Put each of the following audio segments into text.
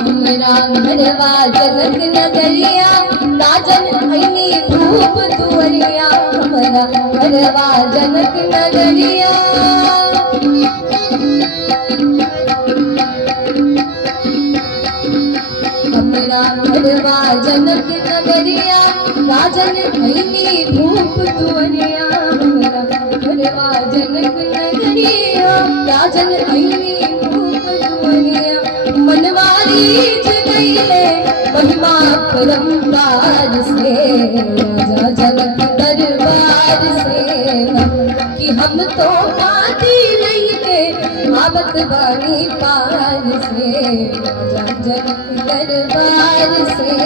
घरवा जनक नगरिया राजन भैनी धूप तुअरिया हमारा घरवा जनक नगरिया हमारा घरवा जनक नगरिया राजन भैनी धूप तुअरिया हमारा घरवा जनक नगरिया राजन भैनी धूप तुअरिया मनवारी महिमा परम्पार से राजा जनक दरबार से कि हम तो पाती नहीं के आवत बानी पार से राजा जनक दरबार से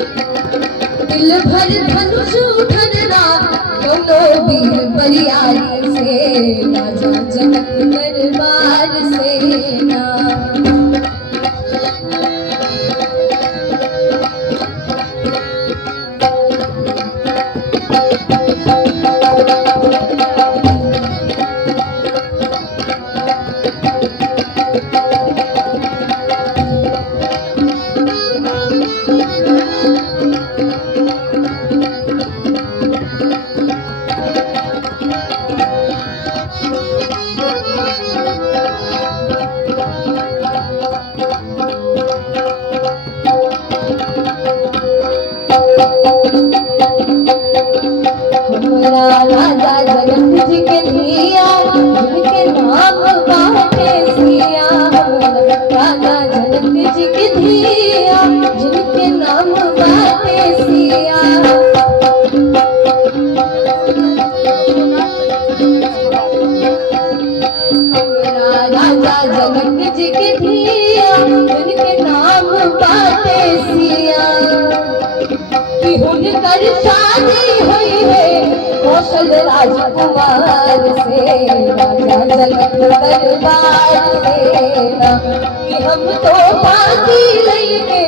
दिल भर धनुष धरना दोनों वीर बलियारी से राजा जनक दरबार से ना राजा जनक जी के धिया जिनके नाम बाटे सिया राजा जनक जी के धिया जिनके नाम बाटे सिया राजा जनक जी के धिया जिनके नाम बाटे सिया कि हुनकर शादी हुई है कौशल राजकुमार से राजा जनक दरबार से कि हम तो पाती लेंगे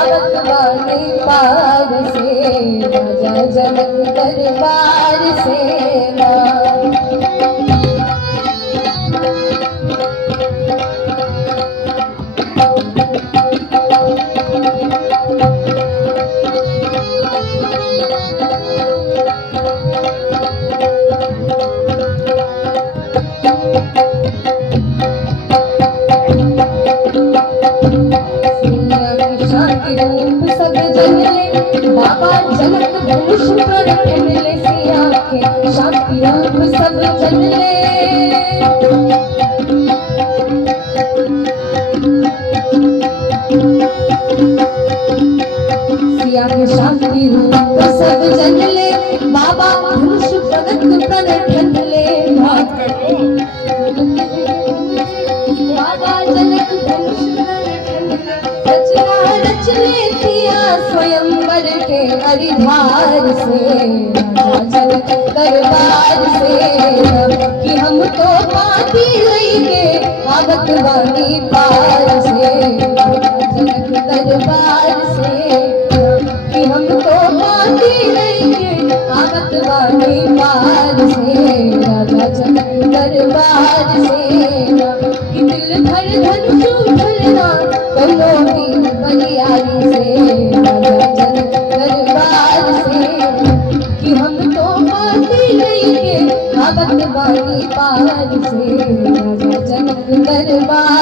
आवत बानी पार से राजा जनक दरबार से रूप सब जनले बाबा जनक धनुष पर मिले सिया के शांति रूप सब जनले सिया के शांति रूप सब जनले बाबा धनुष प्रगट पर ठनले बाबा जनक धनुष रचने सिया स्वयंवर के हरिद्वार से राजा जनक दरबार से कि हम तो पाती लेंगे आवत बानी पार से जनक दरबार से कि हम तो पाती लेंगे आवत बानी पार से राजा जनक दरबार से कि दिल भर धनुष धरना दोनों वीर बलियारी से राजा जनक दरबार से कि हम तो पाती लेंगे आवत बानी पार से राजा जनक दरबार